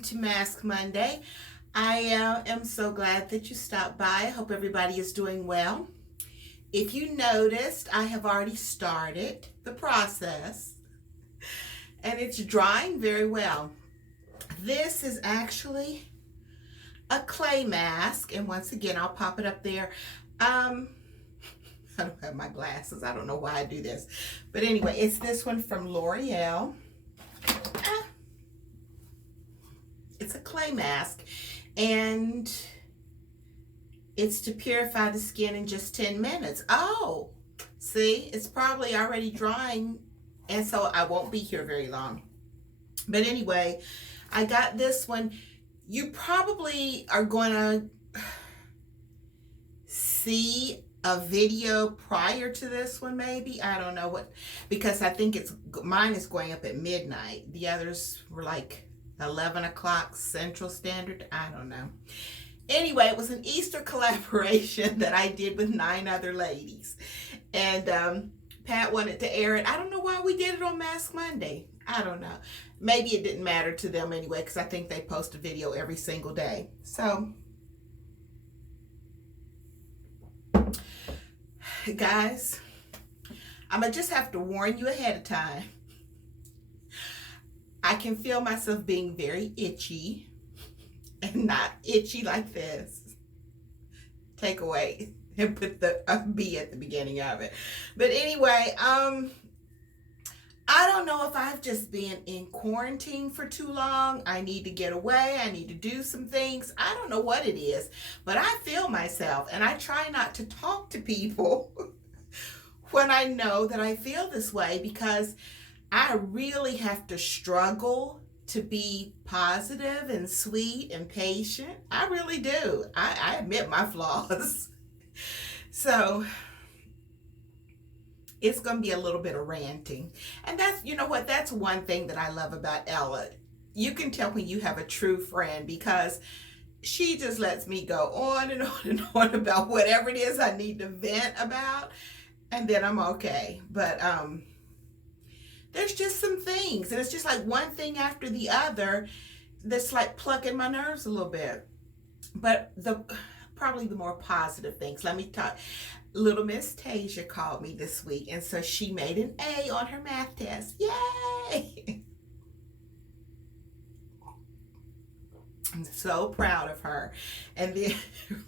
welcome to Mask Monday. I am so glad that you stopped by. I hope everybody is doing well. If you noticed, I have already started the process and it's drying very well. This is actually a clay mask, and once again, I'll pop it up there. I don't have my glasses. I don't know why I do this. But anyway, it's this one from L'Oreal. It's a clay mask, and it's to purify the skin in just 10 minutes. Oh, see, it's probably already drying, and so I won't be here very long. But anyway, I got this one. You probably are going to see a video prior to this one, maybe. I don't know what, because I think mine is going up at midnight. The others were like 11 o'clock Central Standard. I don't know. Anyway, it was an Easter collaboration that I did with 9 other ladies. And Pat wanted to air it. I don't know why we did it on Mask Monday. I don't know. Maybe it didn't matter to them anyway, because I think they post a video every single day. So, guys, I'm going to just have to warn you ahead of time. I can feel myself being very itchy, and not itchy like this. Take away and put the B at the beginning of it. But anyway, I don't know if I've just been in quarantine for too long. I need to get away. I need to do some things. I don't know what it is, but I feel myself, and I try not to talk to people when I know that I feel this way, because I really have to struggle to be positive and sweet and patient. I really do. I admit my flaws. So it's going to be a little bit of ranting. And that's, you know what, that's one thing that I love about Ella. You can tell when you have a true friend, because she just lets me go on and on and on about whatever it is I need to vent about, and then I'm okay. But there's just some things, and it's just like one thing after the other that's like plucking my nerves a little bit. But probably the more positive things, let me talk. Little Miss Tasia called me this week, and so she made an A on her math test. Yay! I'm so proud of her. And then,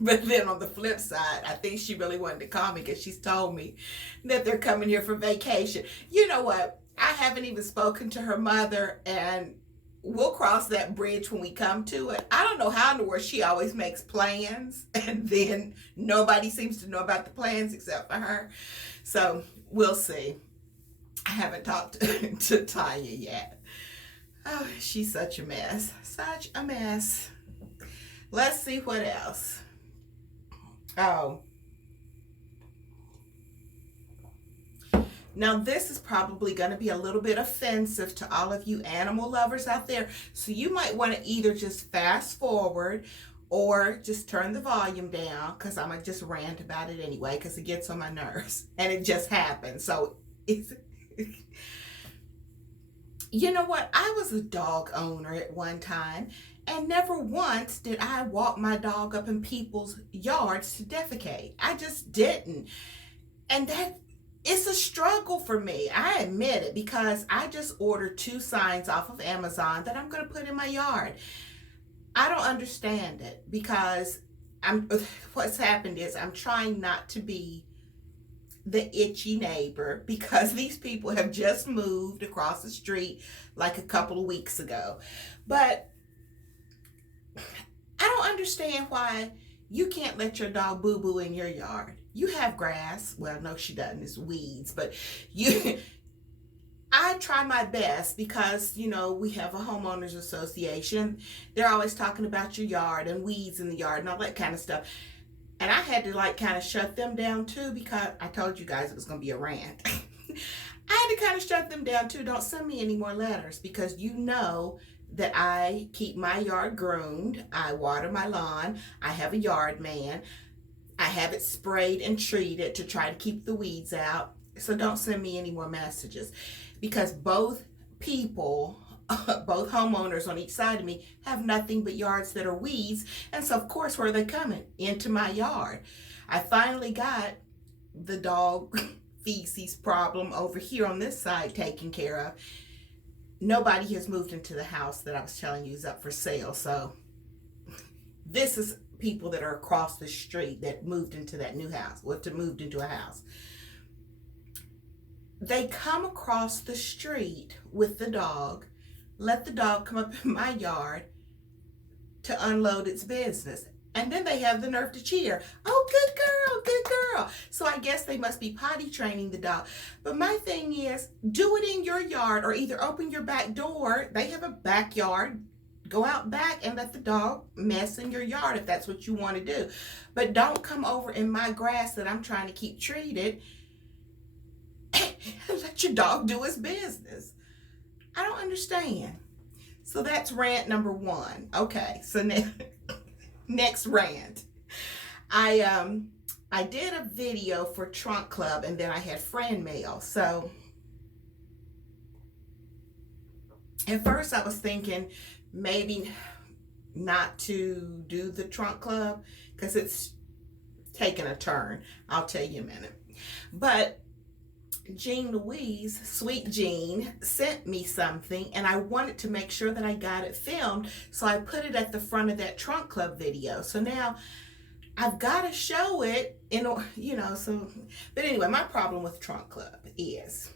but then on the flip side, I think she really wanted to call me because she's told me that they're coming here for vacation. You know what? I haven't even spoken to her mother, and we'll cross that bridge when we come to it. I don't know how in the world she always makes plans, and then nobody seems to know about the plans except for her. So we'll see. I haven't talked to Tanya yet. Oh, she's such a mess. Such a mess. Let's see what else. Oh. Now, this is probably going to be a little bit offensive to all of you animal lovers out there. So you might want to either just fast forward or just turn the volume down, because I'm going to just rant about it anyway, because it gets on my nerves. And it just happened. So it's... You know what? I was a dog owner at one time, and never once did I walk my dog up in people's yards to defecate. I just didn't. And it's a struggle for me. I admit it, because I just ordered 2 signs off of Amazon that I'm going to put in my yard. I don't understand it, because what's happened is I'm trying not to be the itchy neighbor, because these people have just moved across the street like a couple of weeks ago. But I don't understand why you can't let your dog boo-boo in your yard. You have grass. Well, no, she doesn't. It's weeds. But I try my best, because, you know, we have a homeowners association. They're always talking about your yard and weeds in the yard and all that kind of stuff. And I had to like kind of shut them down too, because I told you guys it was going to be a rant. I had to kind of shut them down too. Don't send me any more letters, because you know that I keep my yard groomed. I water my lawn. I have a yard man. I have it sprayed and treated to try to keep the weeds out. So don't send me any more messages, because both people both homeowners on each side of me have nothing but yards that are weeds. And so, of course, where are they coming? Into my yard. I finally got the dog feces problem over here on this side taken care of. Nobody has moved into the house that I was telling you is up for sale. So this is people that are across the street that moved into that new house, moved into a house. They come across the street with the dog, let the dog come up in my yard to unload its business. And then they have the nerve to cheer. Oh, good girl, good girl. So I guess they must be potty training the dog. But my thing is, do it in your yard or either open your back door. They have a backyard. Go out back and let the dog mess in your yard if that's what you want to do. But don't come over in my grass that I'm trying to keep treated and let your dog do his business. I don't understand. So that's rant number one. Okay, so next rant. I did a video for Trunk Club and then I had friend mail. So at first I was thinking maybe not to do the Trunk Club because it's taking a turn. I'll tell you in a minute. But Jean Louise, Sweet Jean, sent me something and I wanted to make sure that I got it filmed. So I put it at the front of that Trunk Club video. So now I've got to show it in, so, but anyway, my problem with Trunk Club is,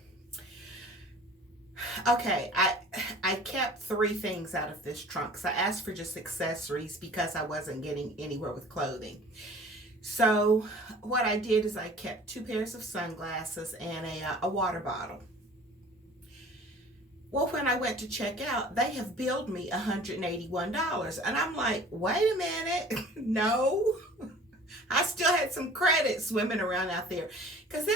okay, I kept 3 things out of this trunk. So I asked for just accessories because I wasn't getting anywhere with clothing. So what I did is I kept 2 pairs of sunglasses and a water bottle. Well, when I went to check out, they have billed me $181. And I'm like, wait a minute, no. I still had some credit swimming around out there because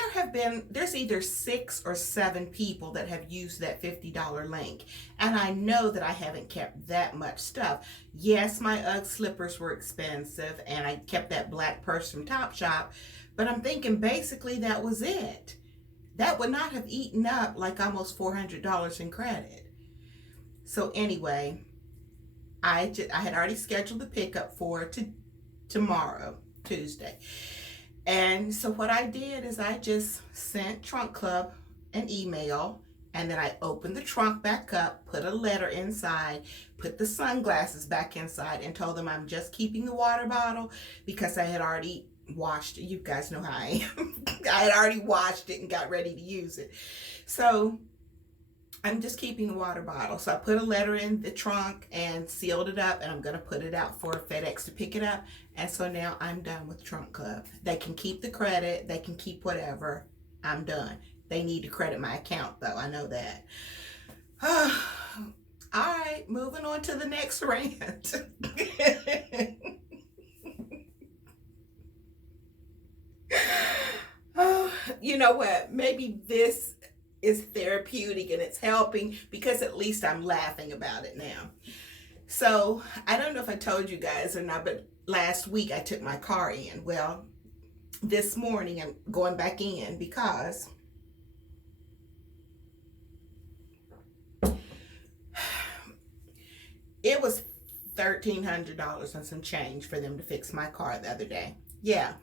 there's either 6 or 7 people that have used that $50 link. And I know that I haven't kept that much stuff. Yes, my UGG slippers were expensive and I kept that black purse from Topshop, but I'm thinking basically that was it. That would not have eaten up like almost $400 in credit. So anyway, I had already scheduled the pickup for tomorrow, Tuesday. And so what I did is I just sent Trunk Club an email and then I opened the trunk back up, put a letter inside, put the sunglasses back inside and told them I'm just keeping the water bottle because I had already washed it. You guys know how I am. I had already washed it and got ready to use it. So I'm just keeping the water bottle. So I put a letter in the trunk and sealed it up and I'm going to put it out for FedEx to pick it up. And so now I'm done with Trunk Club. They can keep the credit. They can keep whatever. I'm done. They need to credit my account though. I know that. All right, moving on to the next rant. Oh, you know what? Maybe this is therapeutic and it's helping because at least I'm laughing about it now. So I don't know if I told you guys or not, but last week I took my car in. Well, this morning I'm going back in because it was $1,300 and some change for them to fix my car the other day. Yeah.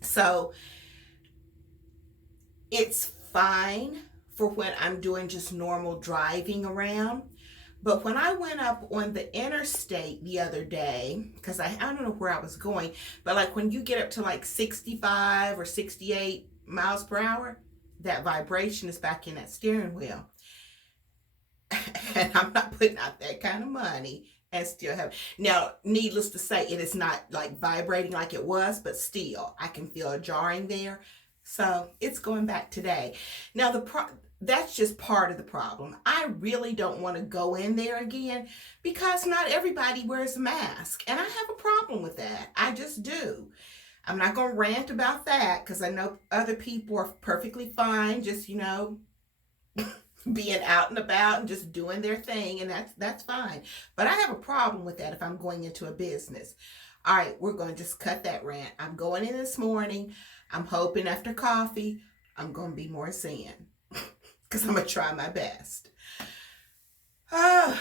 So it's fine for when I'm doing just normal driving around. But when I went up on the interstate the other day, because I don't know where I was going, but like when you get up to like 65 or 68 miles per hour, that vibration is back in that steering wheel. And I'm not putting out that kind of money and still have. Now, needless to say, it is not like vibrating like it was, but still, I can feel a jarring there. So it's going back today. Now, that's just part of the problem. I really don't want to go in there again because not everybody wears a mask. And I have a problem with that. I just do. I'm not going to rant about that because I know other people are perfectly fine just, being out and about and just doing their thing, and that's fine. But I have a problem with that if I'm going into a business. All right, we're going to just cut that rant. I'm going in this morning. I'm hoping after coffee, I'm going to be more zen because I'm going to try my best. Oh,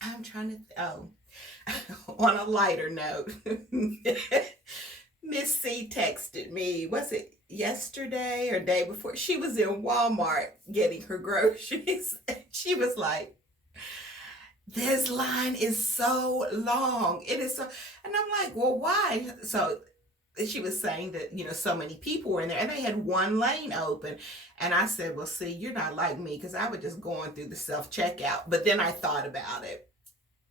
I'm trying to, on a lighter note, Miss C texted me, was it yesterday or day before? She was in Walmart getting her groceries. She was like, this line is so long. It is so, and I'm like, well, why? So she was saying that, so many people were in there and they had one lane open. And I said, well, see, you're not like me because I was just going through the self checkout. But then I thought about it.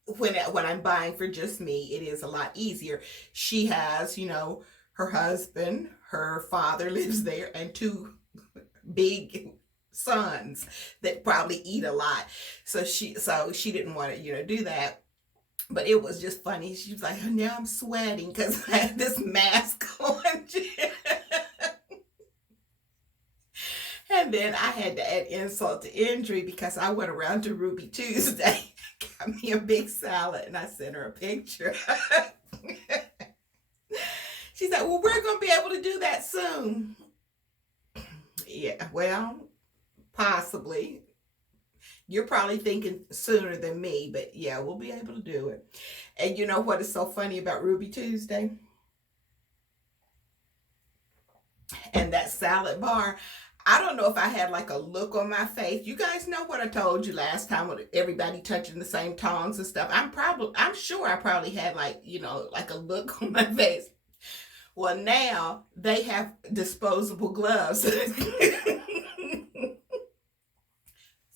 When I'm buying for just me, it is a lot easier. She has, her husband, her father lives there, and two big sons that probably eat a lot. So she didn't want to, do that. But it was just funny. She was like, oh, now I'm sweating because I had this mask on. And then I had to add insult to injury because I went around to Ruby Tuesday, got me a big salad, and I sent her a picture. She's like, well, we're going to be able to do that soon. Yeah, well, possibly. You're probably thinking sooner than me, but yeah, we'll be able to do it. And you know what is so funny about Ruby Tuesday? And that salad bar, I don't know if I had like a look on my face. You guys know what I told you last time with everybody touching the same tongs and stuff. I'm sure I probably had like, like a look on my face. Well, now they have disposable gloves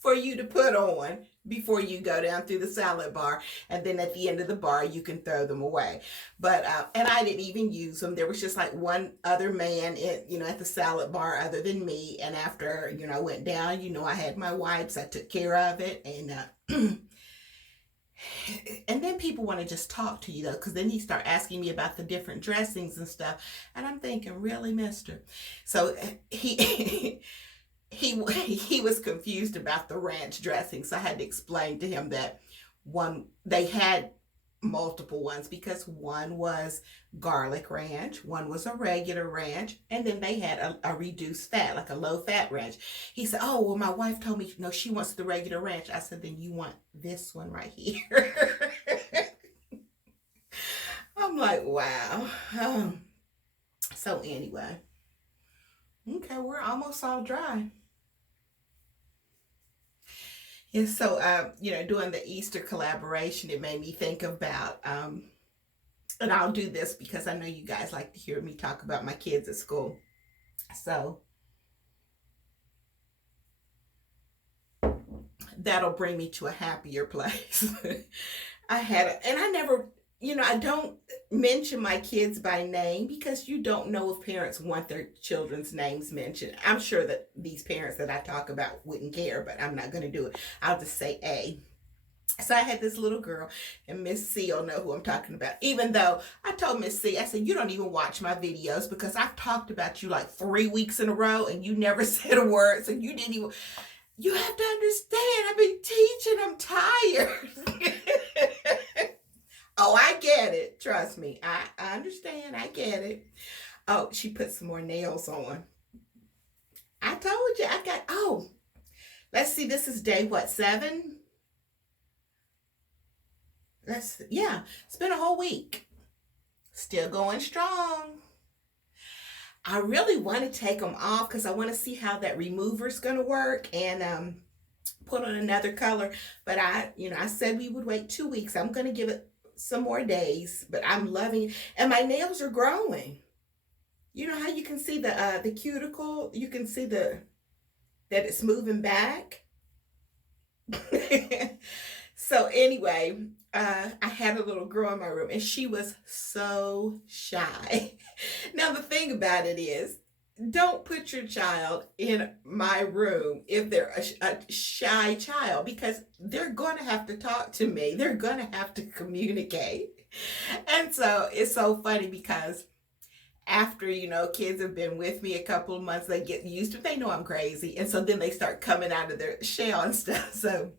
for you to put on before you go down through the salad bar, and then at the end of the bar you can throw them away. But and I didn't even use them. There was just like one other man at the salad bar other than me, and after I went down, I had my wipes, I took care of it, and and then people want to just talk to you though, because then he start asking me about the different dressings and stuff, and I'm thinking, really, mister? So he he was confused about the ranch dressing, so I had to explain to him that they had multiple ones because one was garlic ranch, one was a regular ranch, and then they had a reduced fat, like a low fat ranch. He said, oh, well, my wife told me no, she wants the regular ranch. I said, then you want this one right here. I'm like, wow. So anyway, okay, we're almost all dry. And so, doing the Easter collaboration, it made me think about, and I'll do this because I know you guys like to hear me talk about my kids at school. So that'll bring me to a happier place. And I never, I don't mention my kids by name because you don't know if parents want their children's names mentioned. I'm sure that these parents that I talk about wouldn't care, but I'm not going to do it. I'll just say A. So I had this little girl, and Miss C will know who I'm talking about. Even though I told Miss C, I said, you don't even watch my videos because I've talked about you like 3 weeks in a row and you never said a word. So you didn't even, you have to understand, I've been teaching, I'm tired. Oh, I get it. Trust me. I understand. I get it. Oh, she put some more nails on. I told you let's see. This is day, what, 7? It's been a whole week. Still going strong. I really want to take them off because I want to see how that remover is going to work and put on another color. But I said we would wait 2 weeks. I'm going to give it some more days, but I'm loving it. And my nails are growing. You know how you can see the cuticle? You can see that it's moving back. So anyway, I had a little girl in my room and she was so shy. Now the thing about it is, don't put your child in my room if they're a shy child, because they're going to have to talk to me. They're going to have to communicate. And so it's so funny because after, kids have been with me a couple of months, they get used to it. They know I'm crazy. And so then they start coming out of their shell and stuff. So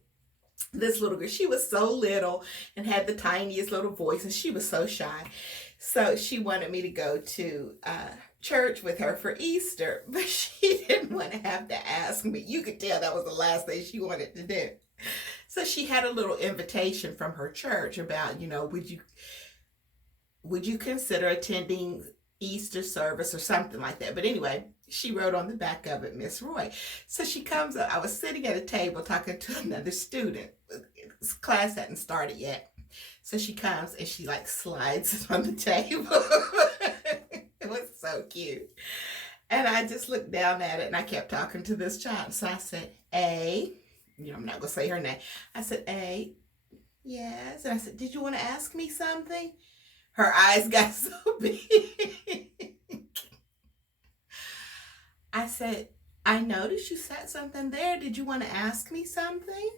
this little girl, she was so little and had the tiniest little voice, and she was so shy. So she wanted me to go to church with her for Easter, but she didn't want to have to ask me. You could tell that was the last thing she wanted to do. So she had a little invitation from her church about, would you consider attending Easter service or something like that. But anyway, she wrote on the back of it, Miss Roy. So she comes up. I was sitting at a table talking to another student. Class hadn't started yet. So she comes and she like slides it on the table. It was so cute. And I just looked down at it and I kept talking to this child. So I said, A, I'm not going to say her name. I said, A, yes. And I said, did you want to ask me something? Her eyes got so big. I said, I noticed you said something there. Did you want to ask me something?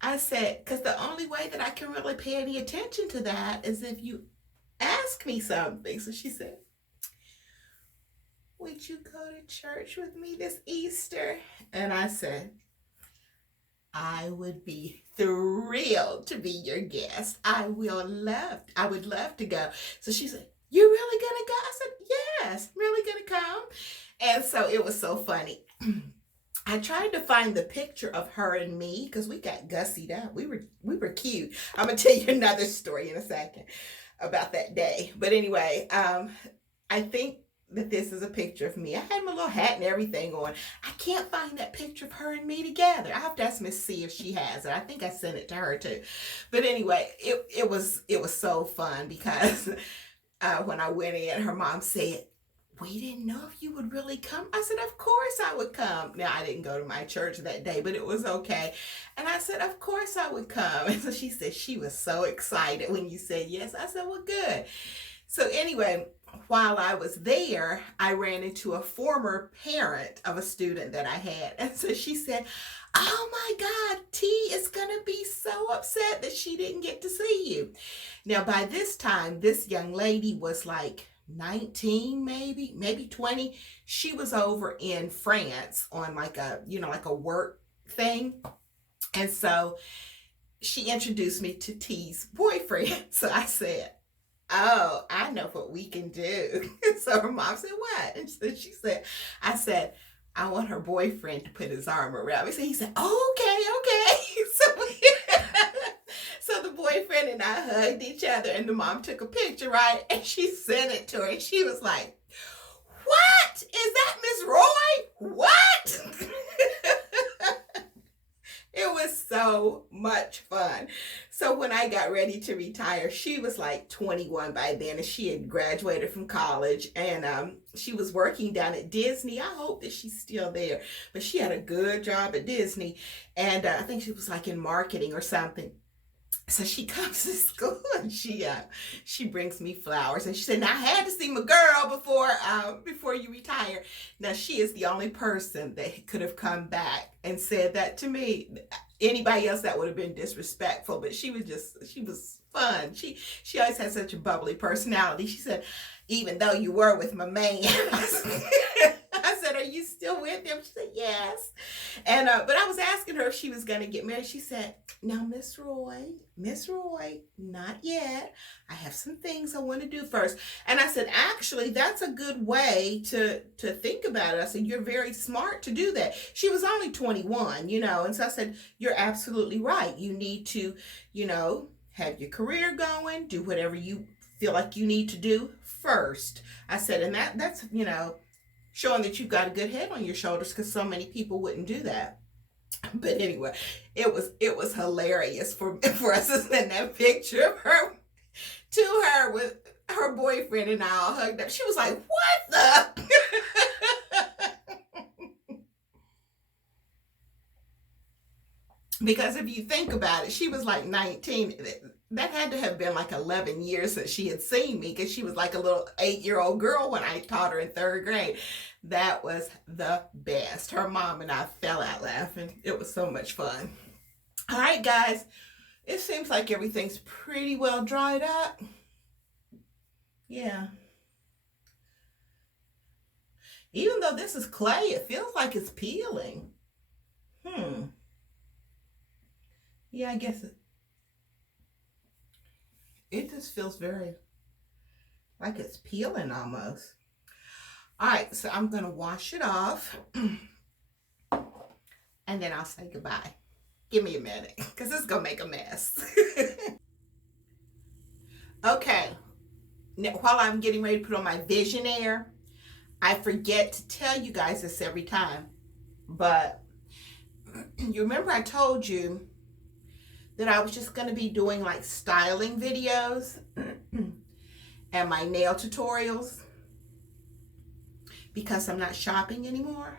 I said, because the only way that I can really pay any attention to that is if you ask me something. So she said, would you go to church with me this Easter? And I said, I would be thrilled to be your guest. I would love to go. So she said, you're really gonna go? I said, yes, I'm really gonna come. And so it was so funny. I tried to find the picture of her and me because we got gussied up. We were cute. I'm gonna tell you another story in a second about that day. But anyway, I think that this is a picture of me. I had my little hat and everything on. I can't find that picture of her and me together. I have to ask Miss C if she has it. I think I sent it to her too. But anyway, it was so fun because when I went in, her mom said, we didn't know if you would really come. I said, of course I would come. Now, I didn't go to my church that day, but it was okay. And I said, of course I would come. And so she said she was so excited when you said yes. I said, well, good. So anyway, while I was there, I ran into a former parent of a student that I had. And so she said, oh my God, T is going to be so upset that she didn't get to see you. Now, by this time, this young lady was like 19, maybe 20. She was over in France on like a work thing. And so she introduced me to T's boyfriend. So I said, oh, I know what we can do. So her mom said, what? And so I said, I want her boyfriend to put his arm around me. So he said, okay. So the boyfriend and I hugged each other and the mom took a picture, right? And she sent it to her and she was like, what? Is that Miss Roy? What? It was so much fun. So when I got ready to retire, she was like 21 by then and she had graduated from college and she was working down at Disney. I hope that she's still there, but she had a good job at Disney and I think she was like in marketing or something. So she comes to school and she brings me flowers and she said, now I had to see my girl before you retire. Now she is the only person that could have come back and said that to me. Anybody else that would have been disrespectful, but she was fun. She always had such a bubbly personality. She said, even though you were with my man. I said, are you still with him? She said, yes. And but I was asking her if she was going to get married. She said, now, Miss Roy, not yet. I have some things I want to do first. And I said, actually, that's a good way to think about it. I said, you're very smart to do that. She was only 21, and so I said, you're absolutely right. You need to, have your career going, do whatever you feel like you need to do first. I said, and that's, showing that you've got a good head on your shoulders because so many people wouldn't do that. But anyway, it was hilarious for us to send that picture of her to her with her boyfriend and I all hugged up. She was like, what the? Because if you think about it, she was like 19. That had to have been like 11 years since she had seen me because she was like a little 8-year-old girl when I taught her in 3rd grade. That was the best. Her mom and I fell out laughing. It was so much fun. All right, guys. It seems like everything's pretty well dried up. Yeah. Even though this is clay, it feels like it's peeling. Yeah, I guess it just feels very like it's peeling almost. All right, so I'm going to wash it off. and then I'll say goodbye. Give me a minute, because it's going to make a mess. Okay, now while I'm getting ready to put on my Visionaire, I forget to tell you guys this every time, but you remember I told you that I was just going to be doing like styling videos and my nail tutorials because I'm not shopping anymore.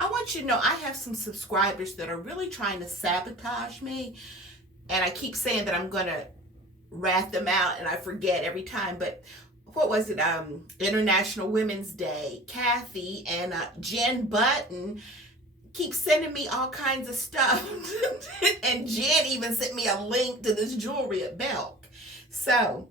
I want you to know I have some subscribers that are really trying to sabotage me, and I keep saying that I'm going to rat them out, and I forget every time. But what was it? International Women's Day. Kathy and Jen Button keep sending me all kinds of stuff. And Jen even sent me a link to this jewelry at Belk. So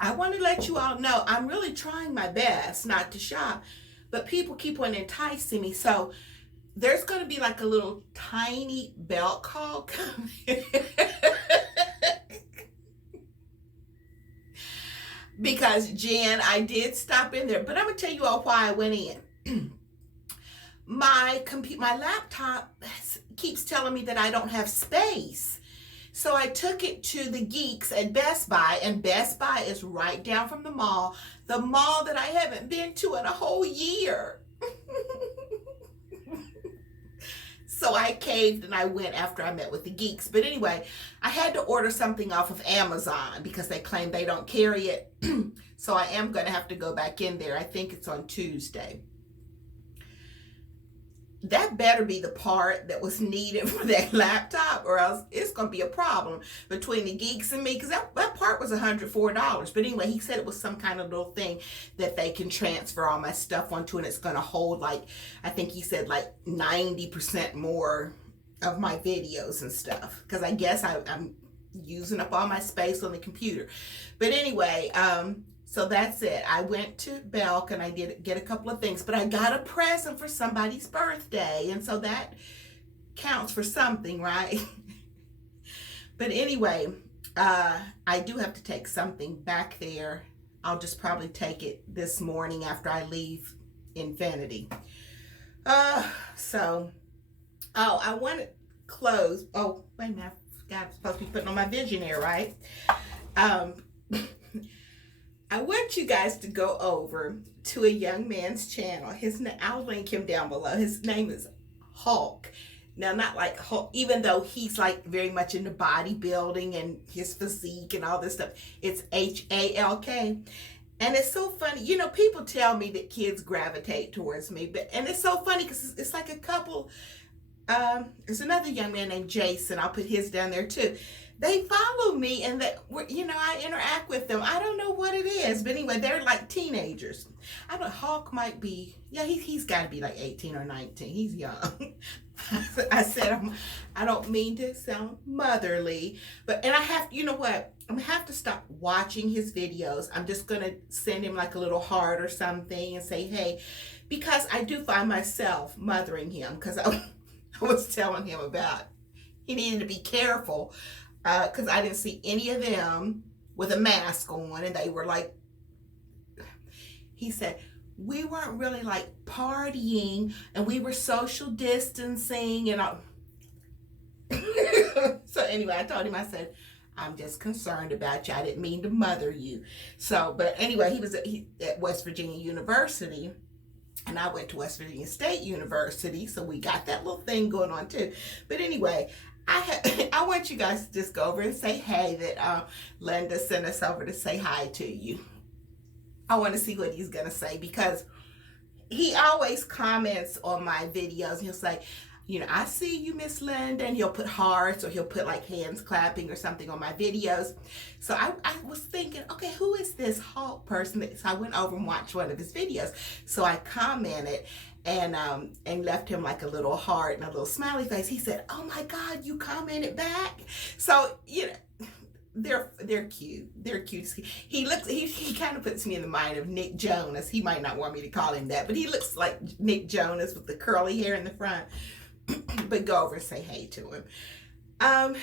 I want to let you all know I'm really trying my best not to shop, but people keep on enticing me. So there's going to be like a little tiny Belk haul coming. Because Jen, I did stop in there, but I'm going to tell you all why I went in. My laptop keeps telling me that I don't have space. So I took it to the geeks at Best Buy, and Best Buy is right down from the mall that I haven't been to in a whole year. So I caved and I went after I met with the geeks. But anyway, I had to order something off of Amazon because they claim they don't carry it. So I am going to have to go back in there. I think it's on Tuesday. That better be the part that was needed for that laptop, or else it's going to be a problem between the geeks and me, because that part was $104. But anyway, he said it was some kind of little thing that they can transfer all my stuff onto, and it's going to hold, like, I think he said like 90% more of my videos and stuff, because I guess I'm using up all my space on the computer. But anyway, so that's it. I went to Belk and I did get a couple of things, but I got a present for somebody's birthday, and so that counts for something, right? But anyway, I do have to take something back there. I'll just probably take it this morning after I leave Infinity. I want to close. Oh, wait a minute. I'm supposed to be putting on my Visionaire, right? I want you guys to go over to a young man's channel. I'll link him down below. His name is Hulk. Now, not like Hulk, even though he's like very much into bodybuilding and his physique and all this stuff. It's HALK. And it's so funny. You know, people tell me that kids gravitate towards me, and it's so funny because it's like a couple. There's another young man named Jason. I'll put his down there too. They follow me, and I interact with them. I don't know what it is, but anyway, they're like teenagers. I don't. Hulk might be. Yeah, he's got to be like 18 or 19. He's young. I said I don't mean to sound motherly, and I have. You know what? I'm gonna have to stop watching his videos. I'm just gonna send him like a little heart or something and say, hey, because I do find myself mothering him, because I was telling him about he needed to be careful. Because I didn't see any of them with a mask on, and they were like, he said, we weren't really like partying, and we were social distancing, and all. So anyway, I told him, I said, I'm just concerned about you. I didn't mean to mother you. So, but anyway, he was at West Virginia University, and I went to West Virginia State University, so we got that little thing going on too. But anyway, I want you guys to just go over and say hey, that Linda sent us over to say hi to you. I want to see what he's going to say, because he always comments on my videos. And he'll say, you know, I see you, Miss Linda, and he'll put hearts, or he'll put like hands clapping or something on my videos. So I was thinking, okay, who is this Hulk person? So I went over and watched one of his videos. So I commented and left him like a little heart and a little smiley face. He said, oh my God, you commented back. So, you know, they're cute. They're cute. He kind of puts me in the mind of Nick Jonas. He might not want me to call him that, but he looks like Nick Jonas with the curly hair in the front. But go over and say hey to him.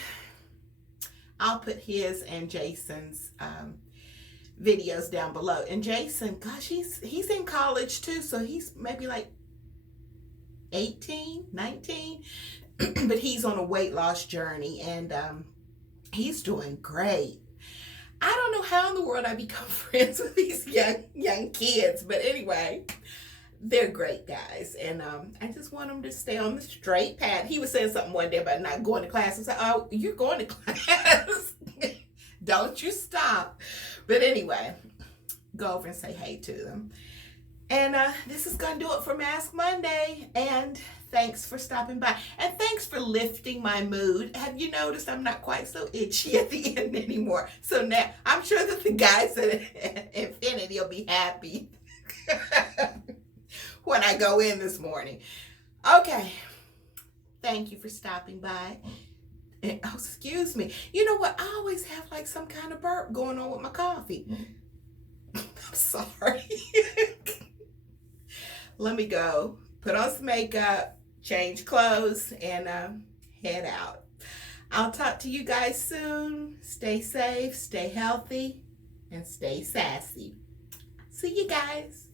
I'll put his and Jason's videos down below. And Jason, gosh, he's in college too, so he's maybe like 18, 19, but he's on a weight loss journey, and he's doing great. I don't know how in the world I become friends with these young kids, but anyway, they're great guys, and I just want them to stay on the straight path. He was saying something one day about not going to class. I said, "Oh, you're going to class. Don't you stop." But anyway, go over and say hey to them. And this is going to do it for Mask Monday. And thanks for stopping by. And thanks for lifting my mood. Have you noticed I'm not quite so itchy at the end anymore? So now I'm sure that the guys at Infinity will be happy when I go in this morning. Okay. Thank you for stopping by. And, oh, excuse me. You know what? I always have like some kind of burp going on with my coffee. I'm sorry. Let me go. Put on some makeup, change clothes, and head out. I'll talk to you guys soon. Stay safe, stay healthy, and stay sassy. See you guys.